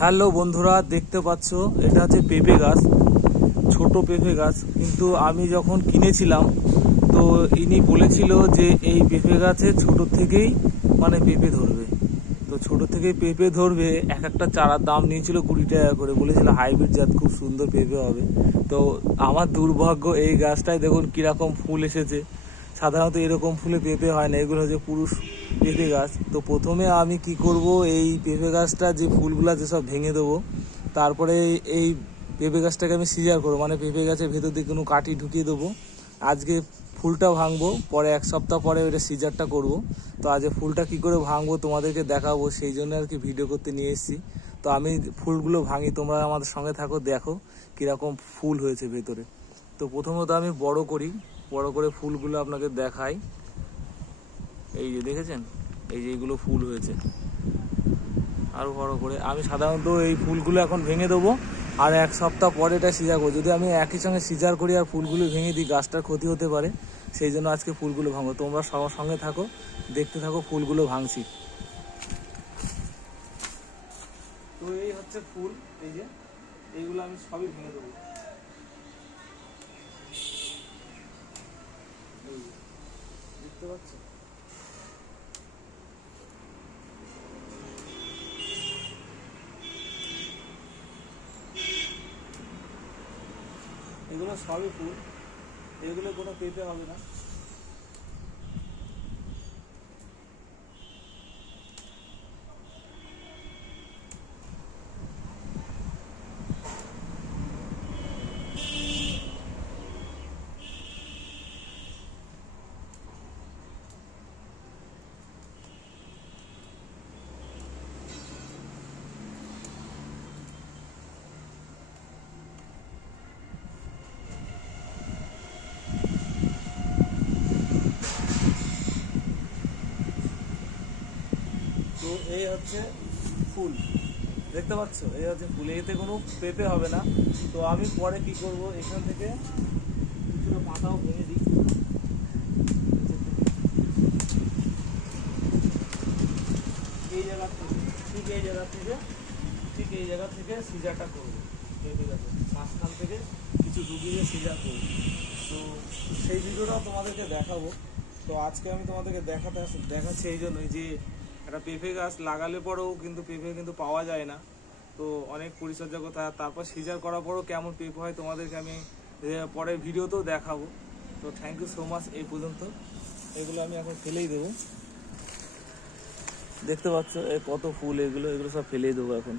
Hello বন্ধুরা, দেখতে পাচ্ছ এটা হচ্ছে পেঁপে গাছ, ছোট পেঁপে গাছ। কিন্তু আমি যখন কিনেছিলাম তো ইনি বলেছিল যে এই পেঁপে গাছে ছোট থেকেই পেঁপে ধরবে। তো ছোট থেকেই পেঁপে ধরবে, এক একটা চারার দাম নিয়েছিল 20 টাকা করে, বলেছিল হাইব্রিড জাত, খুব সুন্দর পেঁপে হবে। তো আমার দুর্ভাগ্য, এই গাছটায় দেখুন কিরকম ফুল এসেছে। সাধারণত এরকম ফুলে পেঁপে হয় না, এগুলো হচ্ছে পুরুষ পেঁপে গাছ। তো প্রথমে আমি কি করব, এই পেঁপে গাছটা যে ফুলগুলা যেসব ভেঙে দেবো, তারপরে এই পেঁপে গাছটাকে আমি সিজার করবো, পেঁপে গাছের ভেতর দিয়ে কোনো কাঠি ঢুকিয়ে দেবো। আজকে ফুলটা ভাঙবো, পরে 1 সপ্তাহ পরে ওইটা সিজারটা করব। তো আজকে ফুলটা কি করে ভাঙবো তোমাদেরকে দেখাবো, সেই জন্য আর কি ভিডিও করতে নিয়ে এসেছি। তো আমি ফুলগুলো ভাঙি, তোমরা আমাদের সঙ্গে থাকো, দেখো কীরকম ফুল হয়েছে ভেতরে। তো প্রথমত আমি বড় করে ফুলগুলো আপনাকে দেখাই। এই যে দেখেছেন, এই যে এইগুলো ফুল হয়েছে, আরও বড় করে। আমি সাধারণত এই ফুলগুলো এখন ভেঙে দেবো, আর 1 সপ্তাহ পরে এটা সিজার করবো। যদি আমি একই সঙ্গে সিজার করি আর ফুলগুলো ভেঙে দিই, গাছটার ক্ষতি হতে পারে, সেই জন্য আজকে ফুলগুলো ভাঙবো। তোমরা সবার সঙ্গে থাকো, দেখতে থাকো ফুলগুলো ভাঙছি। তো এই হচ্ছে ফুল, এই যে এইগুলো আমি সবই ভেঙে দেবো। দেখতে পাচ্ছ, এগুলো সবই ফুল, এগুলো কোনো পেঁপে হবে না। তো এই হচ্ছে ফুল, দেখতে পাচ্ছ, এই হচ্ছে ফুল, এতে কোনো পেঁপে হবে না। তো আমি পরে কি করব, এখান থেকে কিছুটা পাতাও ভেঙে দিই। এই জায়গা থেকে ঠিক এই জায়গা থেকে সিজারটা করবো, পেঁপে গাছে মাঝখান থেকে কিছু ডুবিয়ে সিজার করবো। তো সেই ভিডিওটাও তোমাদেরকে দেখাবো। তো আজকে আমি তোমাদেরকে দেখাচ্ছি এই জন্যই যে একটা পেঁপে গাছ লাগালে পরেও কিন্তু পেঁপে কিন্তু পাওয়া যায় না। তো অনেক পরিচর্যা করতে হয়, তারপর সিজার করার পরেও কেমন পেঁপে হয় তোমাদেরকে আমি পরের ভিডিওতেও দেখাবো। তো থ্যাংক ইউ সো মাচ, এই পর্যন্ত। এগুলো আমি এখন ফেলেই দেবো। দেখতে পাচ্ছ কত ফুল, এগুলো সব ফেলেই দেবো এখন।